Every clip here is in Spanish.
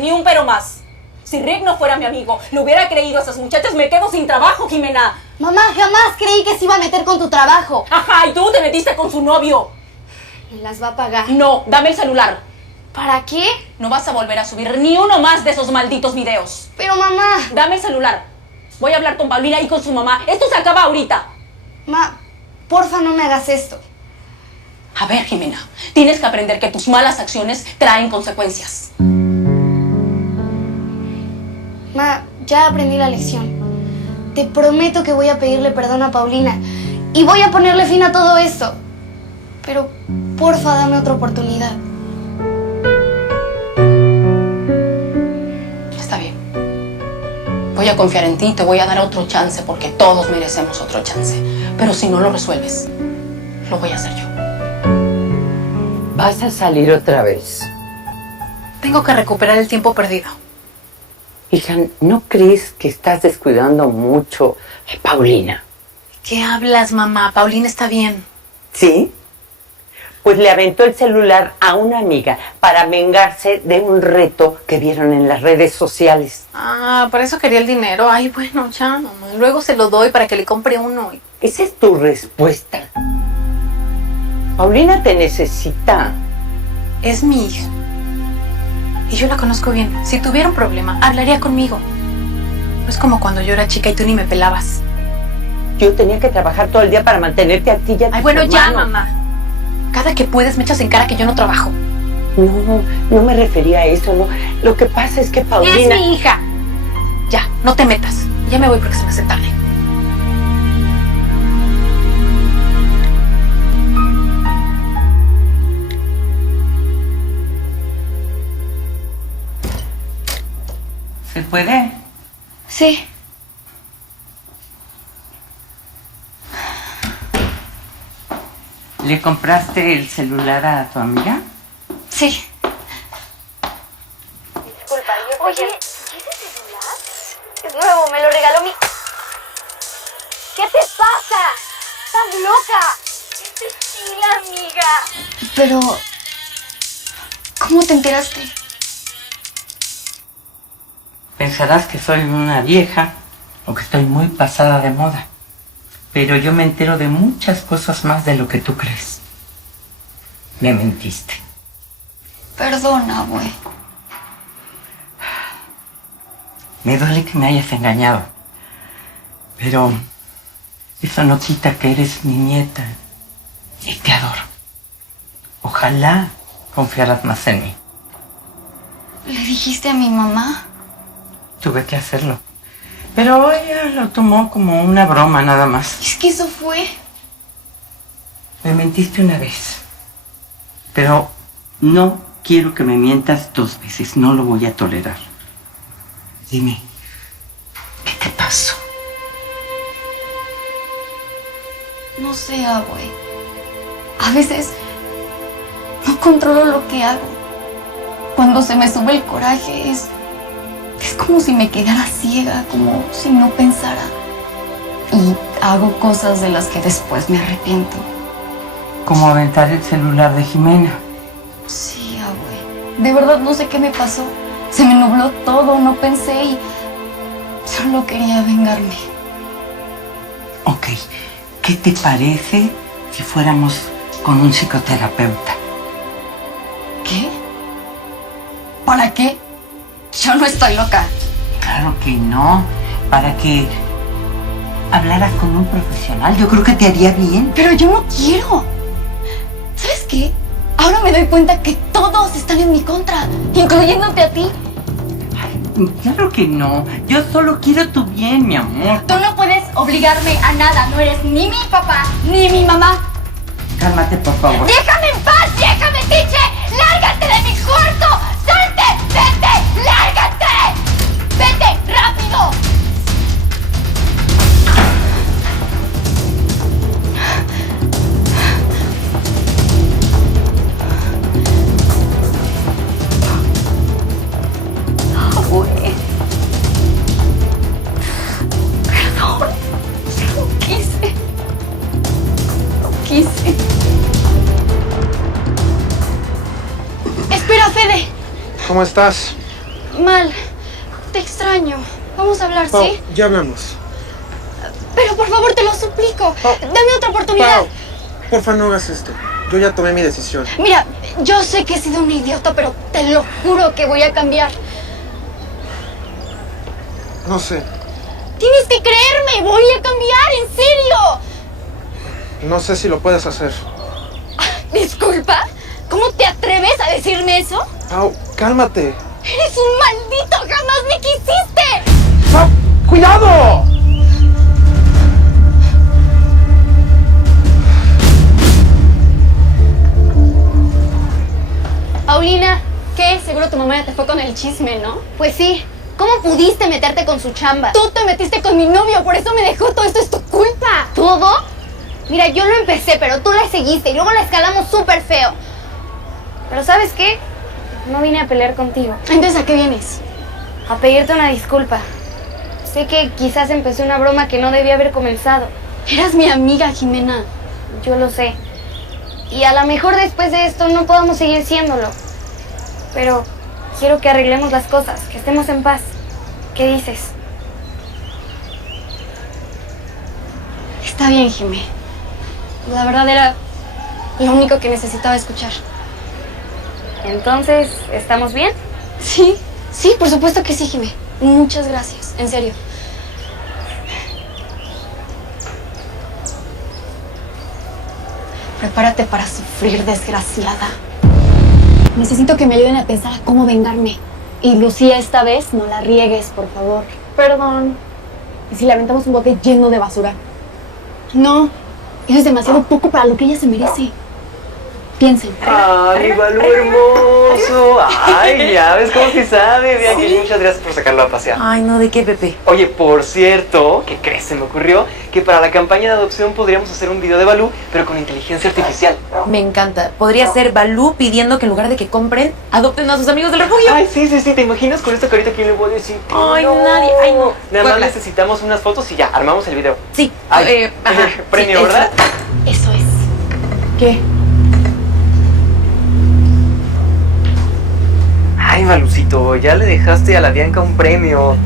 Ni un pero más. Si Rick no fuera mi amigo, le hubiera creído a esas muchachas, me quedo sin trabajo, Jimena. Mamá, jamás creí que se iba a meter con tu trabajo. Ajá, y tú te metiste con su novio. Me las va a pagar. No, dame el celular. ¿Para qué? No vas a volver a subir ni uno más de esos malditos videos. Pero mamá... Dame el celular. Voy a hablar con Paulina y con su mamá. Esto se acaba ahorita. Ma, porfa, no me hagas esto. A ver, Jimena, tienes que aprender que tus malas acciones traen consecuencias. Ma, ya aprendí la lección. Te prometo que voy a pedirle perdón a Paulina y voy a ponerle fin a todo esto. Pero, porfa, dame otra oportunidad. Está bien. Voy a confiar en ti y te voy a dar otro chance porque todos merecemos otro chance. Pero si no lo resuelves, lo voy a hacer yo. ¿Vas a salir otra vez? Tengo que recuperar el tiempo perdido. Hija, ¿no crees que estás descuidando mucho a Paulina? ¿Qué hablas, mamá? Paulina está bien. ¿Sí? Pues le aventó el celular a una amiga para vengarse de un reto que vieron en las redes sociales. Ah, por eso quería el dinero. Ay, bueno, ya, mamá. Luego se lo doy para que le compre uno. Esa es tu respuesta. Paulina te necesita. Es mi hija. Y yo la conozco bien. Si tuviera un problema, hablaría conmigo. No es como cuando yo era chica y tú ni me pelabas. Yo tenía que trabajar todo el día para mantenerte a ti y a tus Ay, bueno, ya, hermanos. mamá. Cada que puedes me echas en cara que yo no trabajo. No me refería a eso, no. Lo que pasa es que Paulina... ¡Es mi hija! Ya, no te metas. Ya me voy porque se me hace tarde. ¿Se puede? Sí. ¿Le compraste el celular a tu amiga? Sí. Disculpa, yo Oye, ¿y ese celular? Es nuevo, me lo regaló mi... ¿Qué te pasa? ¿Estás loca? Es la amiga. Pero... ¿cómo te enteraste? Pensarás que soy una vieja o que estoy muy pasada de moda. Pero yo me entero de muchas cosas más de lo que tú crees. Me mentiste. Perdona, güey. Me duele que me hayas engañado. Pero eso no quita que eres mi nieta. Y te adoro. Ojalá confiaras más en mí. ¿Le dijiste a mi mamá? Tuve que hacerlo. Pero ella lo tomó como una broma nada más. Es que eso fue... Me mentiste una vez. Pero no quiero que me mientas dos veces. No lo voy a tolerar. Dime, ¿qué te pasó? No sé, güey. A veces no controlo lo que hago. Cuando se me sube el coraje es como si me quedara ciega, como si no pensara. Y hago cosas de las que después me arrepiento. Como aventar el celular de Jimena. Sí, güey. De verdad no sé qué me pasó. Se me nubló todo, no pensé y solo quería vengarme. Ok, ¿qué te parece si fuéramos con un psicoterapeuta? ¿Qué? ¿Para qué? Yo no estoy loca. Claro que no. Para que hablaras con un profesional. Yo creo que te haría bien. Pero yo no quiero. ¿Sabes qué? Ahora me doy cuenta que todos están en mi contra, incluyéndote a ti. Ay, claro que no. Yo solo quiero tu bien, mi amor. Tú no puedes obligarme a nada. No eres ni mi papá, ni mi mamá. Cálmate, por favor. ¡Déjame en paz, vieja metiche! ¡Lárgate de mi cuarto! ¡Salte! ¡Vete! ¡Lárgate! ¡Vete! ¡Rápido! Güey. Perdón. No quise. No quise. Espera, Fede. ¿Cómo estás? Mal. Te extraño. Vamos a hablar, Pau, ¿sí? ya hablamos. Pero por favor, te lo suplico. Pau. Dame otra oportunidad. Pau, porfa, no hagas esto. Yo ya tomé mi decisión. Mira, yo sé que he sido un idiota, pero te lo juro que voy a cambiar. No sé. Tienes que creerme, voy a cambiar, en serio. No sé si lo puedes hacer. Disculpa, ¿cómo te atreves a decirme eso? Pau, cálmate. Eres un maldito, jamás me quisiste. ¡Pau, cuidado! Paulina, ¿qué? Seguro tu mamá ya te fue con el chisme, ¿no? Pues sí. ¿Cómo pudiste meterte con su chamba? Tú te metiste con mi novio, por eso me dejó. Todo esto es tu culpa. ¿Todo? Mira, yo lo empecé, pero tú la seguiste y luego la escalamos súper feo. Pero ¿sabes qué? No vine a pelear contigo, Entonces, ¿a qué vienes? a pedirte una disculpa. Sé que quizás empecé una broma que no debía haber comenzado. Eras mi amiga, Jimena. Yo lo sé. Y a lo mejor después de esto no podamos seguir siéndolo. Pero quiero que arreglemos las cosas, que estemos en paz. ¿Qué dices? Está bien, Jimé. La verdad era lo único que necesitaba escuchar. Entonces, ¿estamos bien? Sí, sí, por supuesto que sí, Jimé. Muchas gracias, en serio. Prepárate para sufrir, desgraciada. Necesito que me ayuden a pensar a cómo vengarme. Y Lucía, esta vez no la riegues, por favor. Perdón. ¿Y si le aventamos un bote lleno de basura? No, eso es demasiado poco para lo que ella se merece. Piensen. ¡Ay, Balú hermoso! ¡Ay, ya ves cómo sí sabe! Bien, que muchas gracias por sacarlo a pasear. Ay, no, ¿de qué, Pepe? Oye, por cierto, ¿qué crees? Se me ocurrió que para la campaña de adopción podríamos hacer un video de Balú, pero con inteligencia artificial. Me encanta. Podría ser Balú pidiendo que en lugar de que compren, adopten a sus amigos del refugio. Ay, sí, ¿te imaginas con esta carita que le voy a decir? Ay, nadie, ay, no. Nada más Puebla. necesitamos unas fotos y ya, armamos el video. Sí, Ay, ajá. premio, Sí, ¿verdad? Eso es. ¿Qué? Ay, Balucito, ya le dejaste a la Bianca un premio.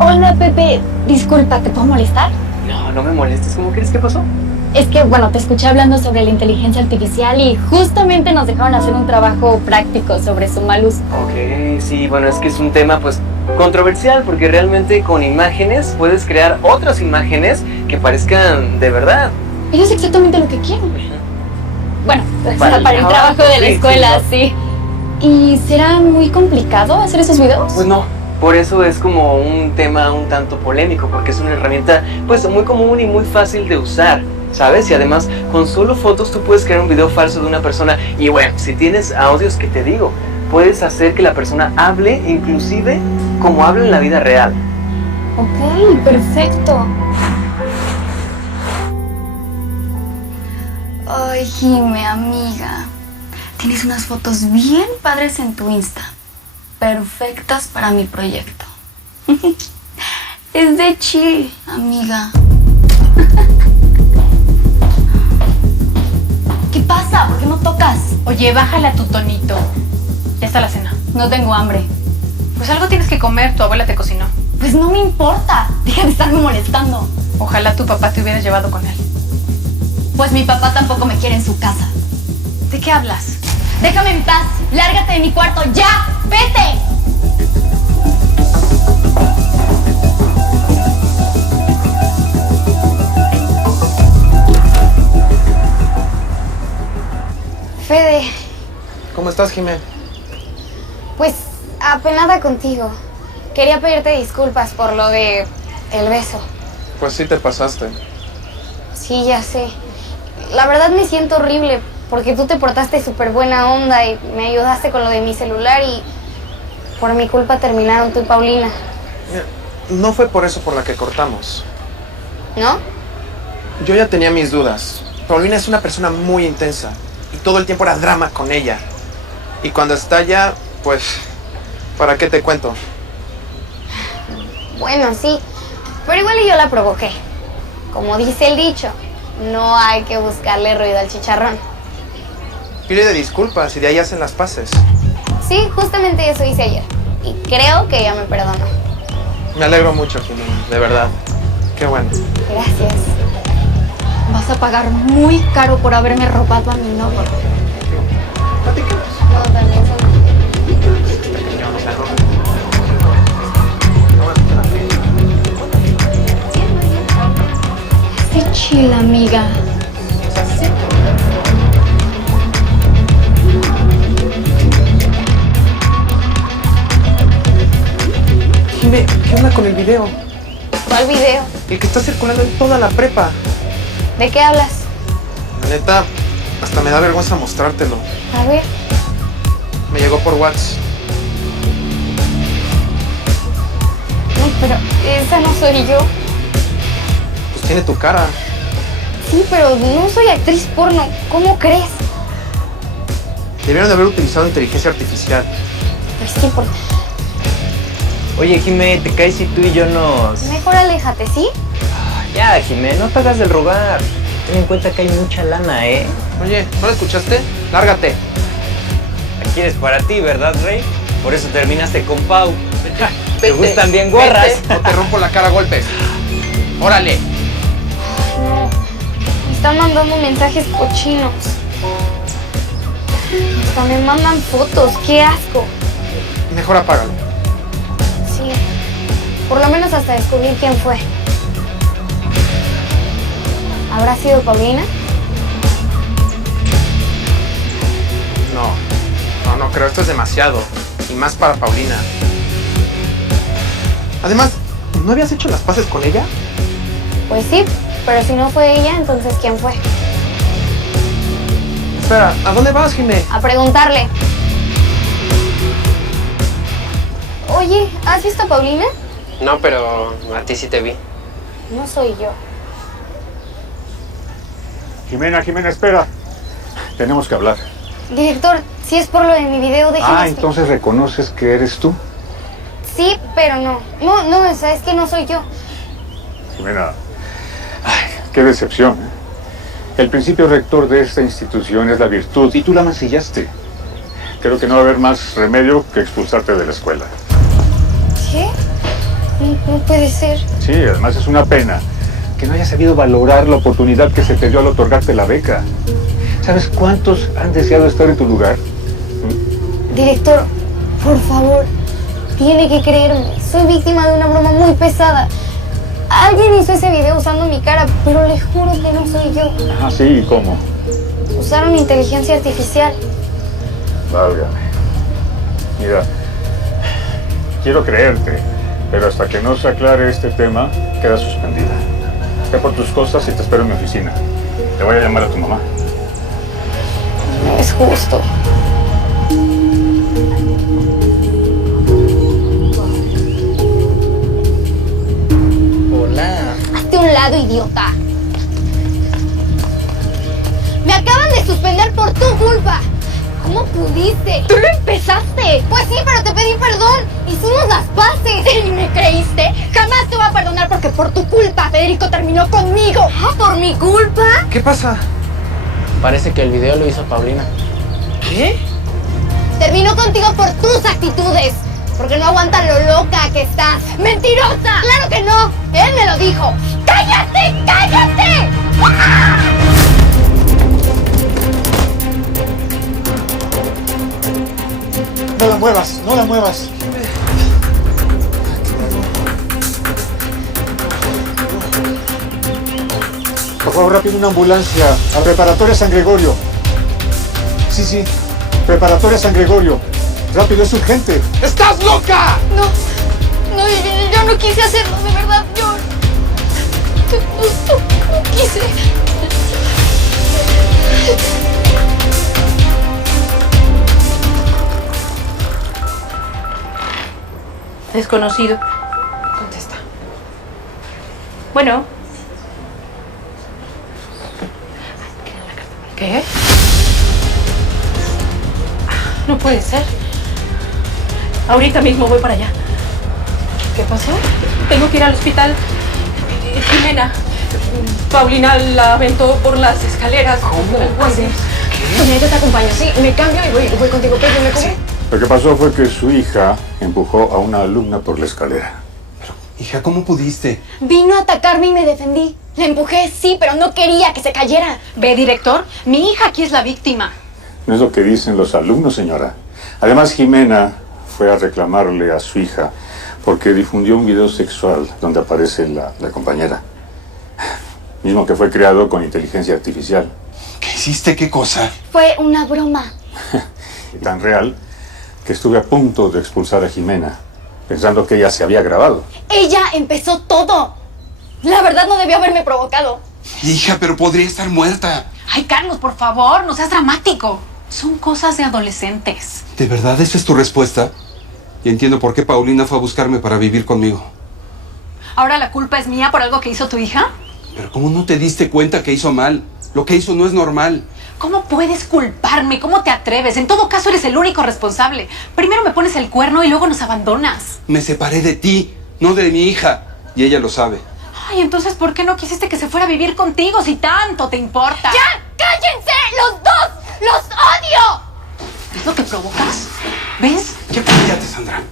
Hola, Pepe. Disculpa, ¿te puedo molestar? No, no me molestes. ¿Cómo crees que pasó? Es que, bueno, te escuché hablando sobre la inteligencia artificial y justamente nos dejaron hacer un trabajo práctico sobre su mal uso. Ok, sí, bueno, es que es un tema pues controversial porque realmente con imágenes puedes crear otras imágenes que parezcan de verdad. Eso es exactamente lo que quiero. Bueno, Para el para el trabajo de la sí, escuela, sí, sí. ¿Y será muy complicado hacer esos videos? Pues no, por eso es como un tema un tanto polémico porque es una herramienta pues muy común y muy fácil de usar, ¿sabes? Y además con solo fotos tú puedes crear un video falso de una persona y bueno, si tienes audios que te digo, puedes hacer que la persona hable inclusive como habla en la vida real. Ok, perfecto. Ay, Jime, amiga. Tienes unas fotos bien padres en tu Insta. Perfectas para mi proyecto. Es de chill, amiga. ¿Qué pasa? ¿Por qué no tocas? Oye, bájala tu tonito. Ya está la cena. No tengo hambre. Pues algo tienes que comer, tu abuela te cocinó. Pues no me importa. Deja de estarme molestando. Ojalá tu papá te hubieras llevado con él. Pues mi papá tampoco me quiere en su casa. ¿De qué hablas? Déjame en paz. Lárgate de mi cuarto. ¡Ya! ¡Vete! Fede, ¿Cómo estás, Jimé? pues apenada contigo. Quería pedirte disculpas por lo de el beso. Pues sí te pasaste. Sí, ya sé. La verdad me siento horrible porque tú te portaste súper buena onda y me ayudaste con lo de mi celular y por mi culpa terminaron tú y Paulina, Mira, no fue por eso por la que cortamos. ¿no? Yo ya tenía mis dudas. Paulina es una persona muy intensa y todo el tiempo era drama con ella. Y cuando estalla, pues, ¿para qué te cuento? Bueno, sí, pero igual y yo la provoqué. Como dice el dicho, no hay que buscarle ruido al chicharrón. Pide disculpas y de ahí hacen las paces. Sí, justamente eso hice ayer. y creo que ella me perdonó. Me alegro mucho, Jimena, de verdad. Qué bueno. Gracias. Vas a pagar muy caro por haberme robado a mi novio. No, también son... Qué chila, amiga. Jimé, ¿qué onda con el video? ¿Cuál video? El que está circulando en toda la prepa. ¿De qué hablas? La neta, hasta me da vergüenza mostrártelo. A ver. Me llegó por WhatsApp. No, pero esa no soy yo. Pues tiene tu cara. Sí, pero no soy actriz porno. ¿Cómo crees? Debieron de haber utilizado inteligencia artificial. Pues sí, por... Oye, Jimé, ¿te caes si tú y yo nos...? Mejor aléjate, ¿sí? Ya, Jimé, no te hagas del rogar. Ten en cuenta que hay mucha lana, ¿eh? Oye, ¿no lo escuchaste? Lárgate. La quieres para ti, ¿verdad, Rey? Por eso terminaste con Pau. ¿Te Vete, gustan bien guarras? vete, o te rompo la cara a golpes. ¡Órale! No. Me están mandando mensajes cochinos. Hasta me mandan fotos. ¡Qué asco! Mejor apágalo. Sí. Por lo menos hasta descubrir quién fue. ¿Habrá sido Paulina? No creo. Esto es demasiado. Y más para Paulina. Además, ¿no habías hecho las paces con ella? Pues sí, pero si no fue ella, entonces ¿quién fue? Espera, ¿a dónde vas, Jimé? A preguntarle. Oye, ¿has visto a Paulina? No, pero a ti sí te vi. No soy yo. Jimena, espera. Tenemos que hablar. Director, si es por lo de mi video, déjeme... Entonces reconoces que eres tú. Sí, pero no. No, o sea, es que no soy yo. Jimena, qué decepción. El principio rector de esta institución es la virtud y tú la mancillaste. Creo que no va a haber más remedio que expulsarte de la escuela. ¿Qué? No puede ser. Sí, además es una pena que no hayas sabido valorar la oportunidad que se te dio al otorgarte la beca. ¿Sabes cuántos han deseado estar en tu lugar? Director, por favor, tiene que creerme. Soy víctima de una broma muy pesada. Alguien hizo ese video usando mi cara, pero le juro que no soy yo. Ah, sí, ¿cómo? Usaron inteligencia artificial. Válgame. Mira, quiero creerte, pero hasta que no se aclare este tema, queda suspendida. Ve por tus cosas y te espero en mi oficina. Te voy a llamar a tu mamá. No es justo. Hola. Hazte a un lado, idiota. Me acaban de suspender por tu culpa. ¿Cómo pudiste? ¡Tú lo empezaste! Pues sí, pero te pedí perdón. Hicimos las paces. ¿Y me creíste? Jamás te voy a perdonar porque por tu culpa Federico terminó conmigo. ¿Ah, por mi culpa? ¿Qué pasa? Parece que el video lo hizo Paulina. ¿Qué? Terminó contigo por tus actitudes. Porque no aguanta lo loca que estás. ¡Mentirosa! ¡Claro que no! Él me lo dijo. ¡Cállate! ¡Cállate! ¡Ah! No la muevas, no la muevas. Por favor, rápido, una ambulancia a Preparatoria San Gregorio. Sí, Preparatoria San Gregorio. Rápido, es urgente. ¡Estás loca! No, yo no quise hacerlo, de verdad, yo no quise. Desconocido. Contesta. Bueno. ¿Qué? No puede ser. Ahorita mismo voy para allá. ¿Qué pasó? Tengo que ir al hospital. Jimena. Paulina la aventó por las escaleras. ¿Cómo? Así. Mira, yo te acompaño, sí, me cambio y voy contigo, pero me como. Lo que pasó fue que su hija empujó a una alumna por la escalera. Hija, ¿cómo pudiste? Vino a atacarme y me defendí. La empujé, sí, pero no quería que se cayera. Ve, director, mi hija aquí es la víctima. No es lo que dicen los alumnos, señora. Además, Jimena fue a reclamarle a su hija porque difundió un video sexual donde aparece la compañera. Mismo que fue creado con inteligencia artificial. ¿Qué hiciste? ¿Qué cosa? Fue una broma. Tan real que estuve a punto de expulsar a Jimena, pensando que ella se había grabado. Ella empezó todo. La verdad no debió haberme provocado. Hija, pero podría estar muerta. Ay, Carlos, por favor, no seas dramático. Son cosas de adolescentes. ¿De verdad esa es tu respuesta? Y entiendo por qué Paulina fue a buscarme para vivir conmigo. ¿Ahora la culpa es mía por algo que hizo tu hija? Pero ¿cómo no te diste cuenta que hizo mal? Lo que hizo no es normal. ¿Cómo puedes culparme? ¿Cómo te atreves? En todo caso, eres el único responsable. Primero me pones el cuerno y luego nos abandonas. Me separé de ti, no de mi hija. Y ella lo sabe. Ay, entonces, ¿por qué no quisiste que se fuera a vivir contigo si tanto te importa? ¡Ya! ¡Cállense! ¡Los dos! ¡Los odio! ¿Es lo que provocas? ¿Ves? Ya cállate, Sandra.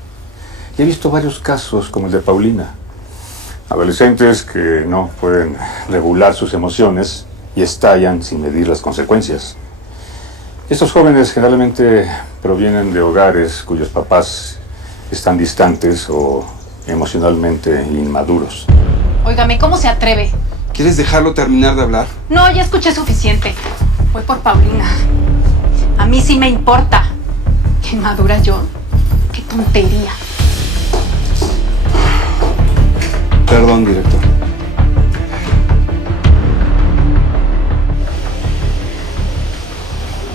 Y he visto varios casos como el de Paulina. Adolescentes que no pueden regular sus emociones y estallan sin medir las consecuencias. Estos jóvenes generalmente provienen de hogares cuyos papás están distantes o emocionalmente inmaduros. Óigame, ¿cómo se atreve? ¿Quieres dejarlo terminar de hablar? No, ya escuché suficiente. Voy por Paulina. A mí sí me importa. Qué madura yo. Qué tontería. Perdón, director.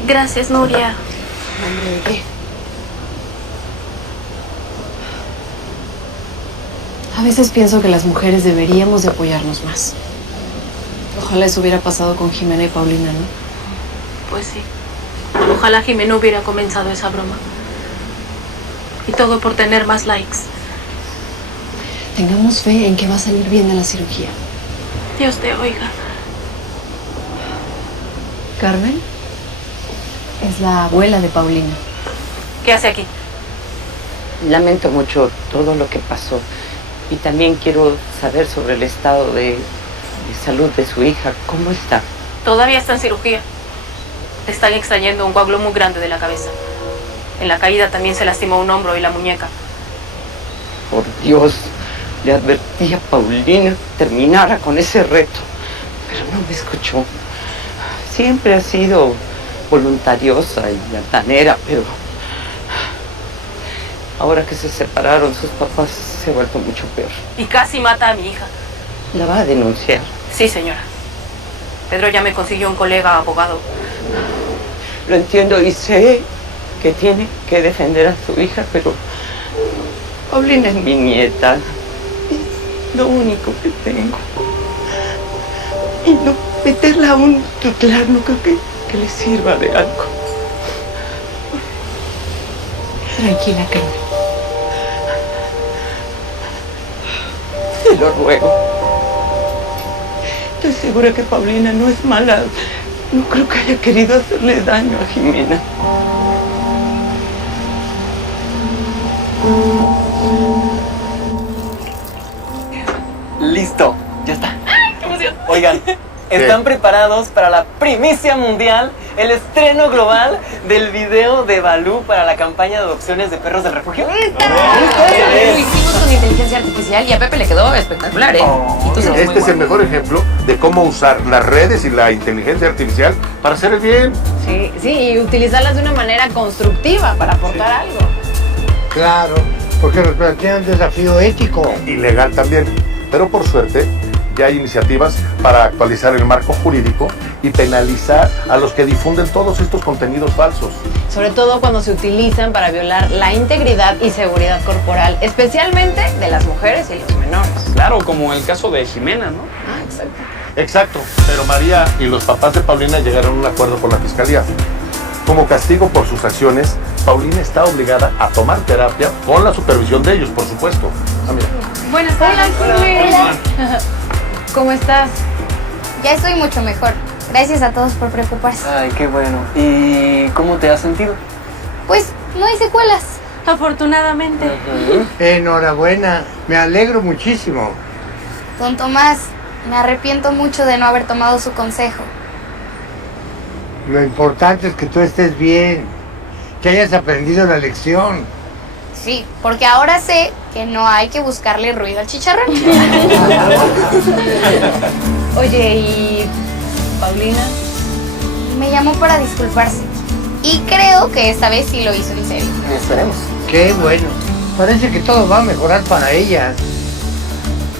Gracias, Nuria. Hombre, ¿de qué? A veces pienso que las mujeres deberíamos de apoyarnos más. Ojalá eso hubiera pasado con Jimena y Paulina, ¿no? Pues sí. Ojalá Jimena hubiera comenzado esa broma. Y todo por tener más likes. Tengamos fe en que va a salir bien de la cirugía. Dios te oiga. Carmen es la abuela de Paulina. ¿Qué hace aquí? Lamento mucho todo lo que pasó y también quiero saber sobre el estado de salud de su hija. ¿Cómo está? Todavía está en cirugía. Le están extrayendo un coágulo muy grande de la cabeza. En la caída también se lastimó un hombro y la muñeca. Por Dios, le advertí a Paulina que terminara con ese reto, pero no me escuchó. Siempre ha sido voluntariosa y altanera, pero ahora que se separaron sus papás se ha vuelto mucho peor. Y casi mata a mi hija. ¿La va a denunciar? Sí, señora. Pedro ya me consiguió un colega abogado. Lo entiendo y sé que tiene que defender a su hija, pero Paulina es mi nieta. Es lo único que tengo. Y no meterla a un tutelar no creo que le sirva de algo. Tranquila, Carmen. Te lo ruego. Estoy segura que Paulina no es mala. No creo que haya querido hacerle daño a Jimena. Listo, ya está. Oigan, ¿están preparados para la primicia mundial, el estreno global del video de Balú para la campaña de adopciones de perros del refugio? Lo hicimos con inteligencia artificial y a Pepe le quedó espectacular, ¿eh? Y tú Este es el mejor ejemplo de cómo usar las redes y la inteligencia artificial para hacer el bien. Sí, sí, y utilizarlas de una manera constructiva para aportar algo. Claro, porque nos plantean un desafío ético. Y legal también. Pero por suerte, ya hay iniciativas para actualizar el marco jurídico y penalizar a los que difunden todos estos contenidos falsos. Sobre todo cuando se utilizan para violar la integridad y seguridad corporal, especialmente de las mujeres y los menores. Claro, como el caso de Jimena, ¿no? Ah, exacto. Exacto, pero María y los papás de Paulina llegaron a un acuerdo con la fiscalía. Como castigo por sus acciones, Paulina está obligada a tomar terapia con la supervisión de ellos, por supuesto. Ah, mira. Buenas tardes. Hola. ¿Cómo estás? Ya estoy mucho mejor. Gracias a todos por preocuparse. Ay, qué bueno. ¿Y cómo te has sentido? Pues No hay secuelas. Afortunadamente. Enhorabuena, me alegro muchísimo. Don Tomás, me arrepiento mucho de no haber tomado su consejo. Lo importante es que tú estés bien, que hayas aprendido la lección. Sí, porque ahora sé que no hay que buscarle ruido al chicharrón. Oye, ¿y Paulina? Me llamó para disculparse. Y creo que esta vez sí lo hizo en serio. Esperemos. Qué bueno, parece que todo va a mejorar para ella.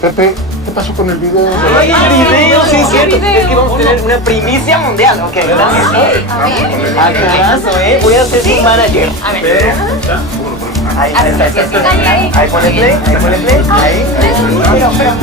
Pepe, ¿qué pasó con el video? ¡Ay, el video! Sí, es cierto. Es que vamos a tener una primicia mundial. Ok, dale. Aclarazo, voy a ser su manager. A ver. Ahí está. Ahí pone play, ahí. Pero, aquí